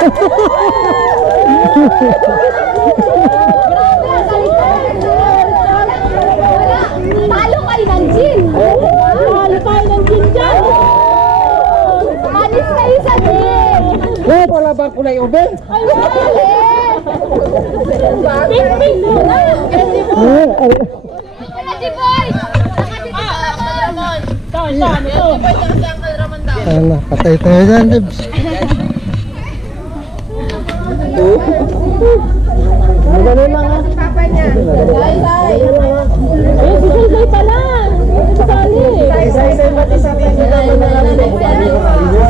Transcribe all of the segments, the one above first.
Talo kayo ng gin. Talo kayo ng gin dyan. Alis kayo sa gin. Wait, wala bang kulay ube? Ay, pink mo na. Nakati boy. Ano, patay tayo dyan, Debs. Magano lang ha. Papa niya. Say. Eh, si Say pa lang. Sali. Say, pati sa akin.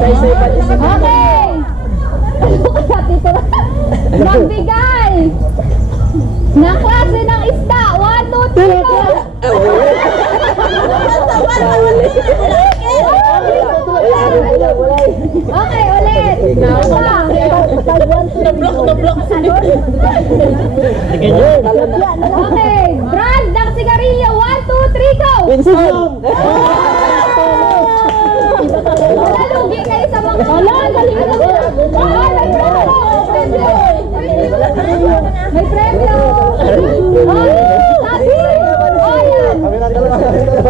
Say, pati sa akin. Okay. Magbigay ng klase ng isda. 1, 2, 3, go! Okay, ulit. Okay, brand ng sigarilyo. 1, 2, 3, go! Winston! Malalugi kayo sa mga... May premyo! Sabi!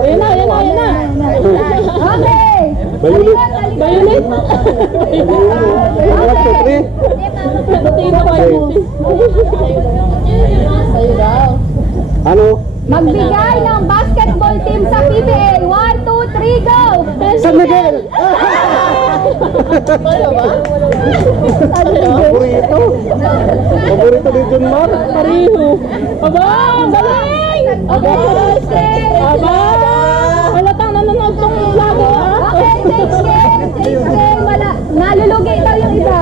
Yan na. Okay! Bayulit. Bayulit? Ano? Magbigay ng basketball team sa PBA. 1, 2, 3, go! San Miguel! Paborito! Paborito ni John Mar! Pariho! Aba! Galing! Okay! Aba! Halatang nanonood tong labo ha? Okay, next game! Nalulugi daw yung isa.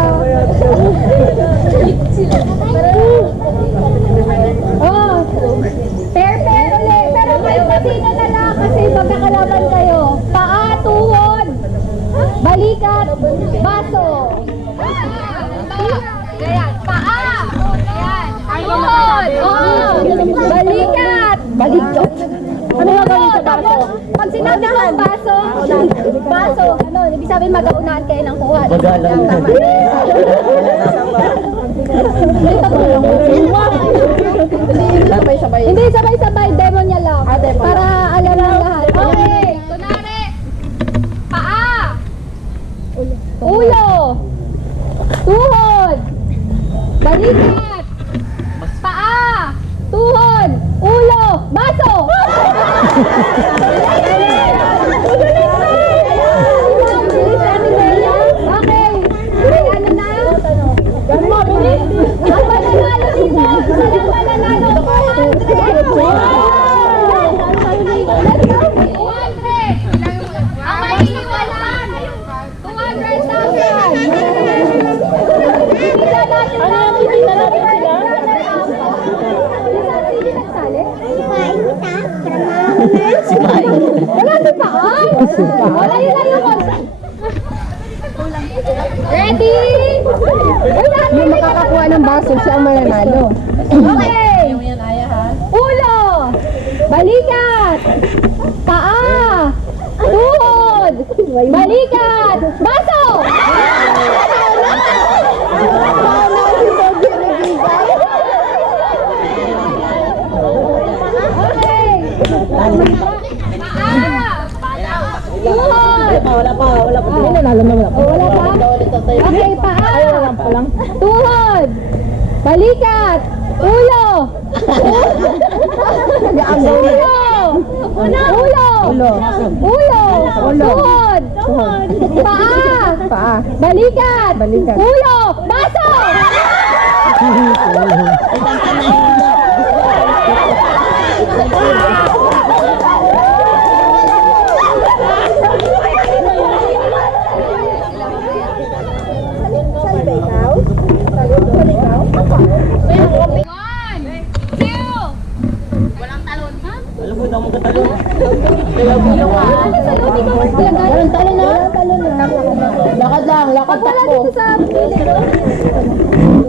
Oh! Pair ulit! Pero may pasino na lang kasi magkakalaban kayo. Paa, tuhod, balikat, baso. Paa! Tuhod! Balikat! Balikat! Ano nga gawin sa baso? Pag sinabi ko ang baso, ano, ibig sabihin mag-aunahan kayo ng kuha. Magalang. Sabay-sabay. Hindi sabay-sabay, demo niya lang. Para alam ng lahat. Okay. Kunwari, paa, ulo, tuhod, balikat, paa, tuhod, ulo, baso. Okay. Ano na? Ang mananalo dito. Ang mananalo. 200. Ang maiiwanan. 200,000. Ano yung pipita natin sila? Hindi nagsali? Wala si Paan. Wala yun lang yung concept. Ready? Yung makakakuha ng baso, siya ang mananalo. Okay. Ulo. Balikat. Paa. Tuhod. Balikat. Baso. Okay. Paa. Tuhod. Wala pa. Ay, nanalo na wala pa. Wala pa? Okay, paa. Tuhod. Balikat. Ulo. Ulo. Tuhod. Paa. Balikat. Ulo. Baso. Lakad lang, lakad Wala takbo. dito sa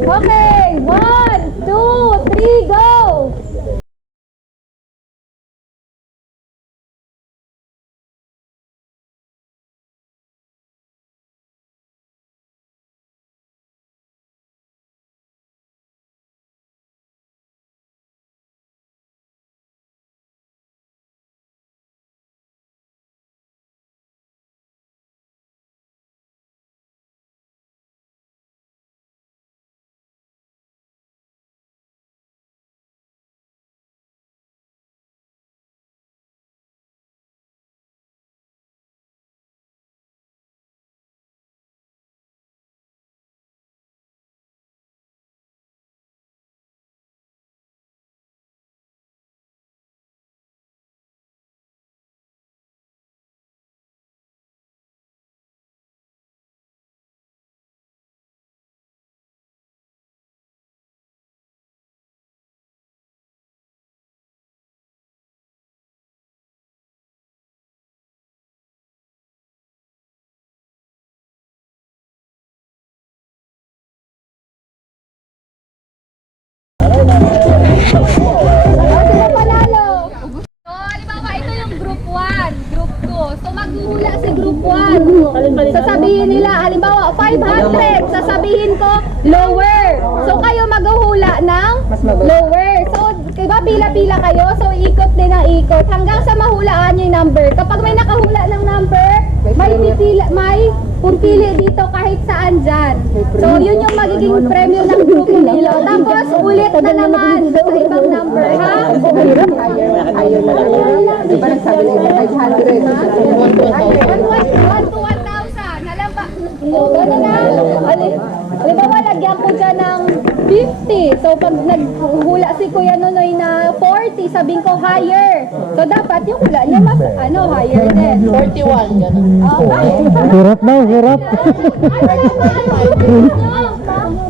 Okay, 1, 2, 3, go! 1. Sasabihin nila, halimbawa, 500. Sasabihin ko, lower. So, kayo maghuhula ng lower. So, diba pila-pila kayo? So, ikot din ang ikot. Hanggang sa mahulaan nyo yung number. Kapag may nakahula ng number, may pumpili dito kahit saan dyan. So, yun yung magiging premyo ng grupo nila. Tapos, ulit na naman sa ibang number, ha? Hirap, higher na lang. Di ba nagsabi nila 500? 1 to 1,000. Alam ba? O, gano'n na. Halimbawa, lagyan ko dyan ng 50. So, pag naghula si Kuya Nonoy na 40, sabihin ko higher. So, dapat yung hula niya mas, higher din. 41, gano'n. Hirap daw, hirap.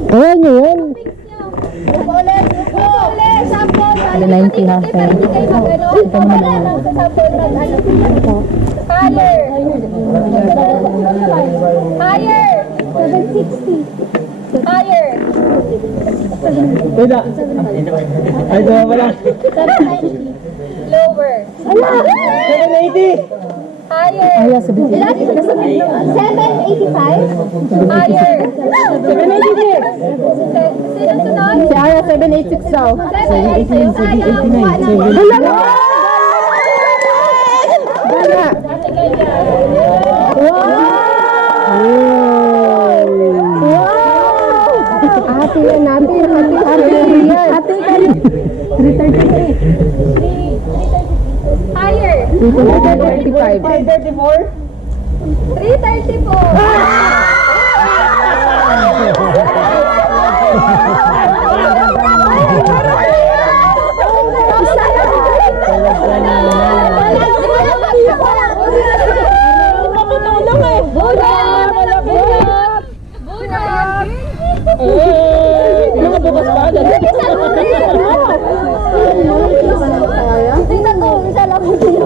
Kaya nyo yan. Ulit. Sample. 90 ha. Pero hindi kayo mag-ano. Sample mag-ano. Higher. Higher. 760. Higher. Wala. Ay, gawa wala. 790. Lower. 780. Higher. Ayaw, 780. 785. Higher. 786. Sino sunod? Si Aya, 786 daw. 786. Kaya kuha na. Gana. Ate yan natin. Ate yan. 333. Higher. 335. 534. 334. Makatulong eh. Bunot! Bunot! Bunot! Mga bukas pa. Tingnan ko, isa lang po sila.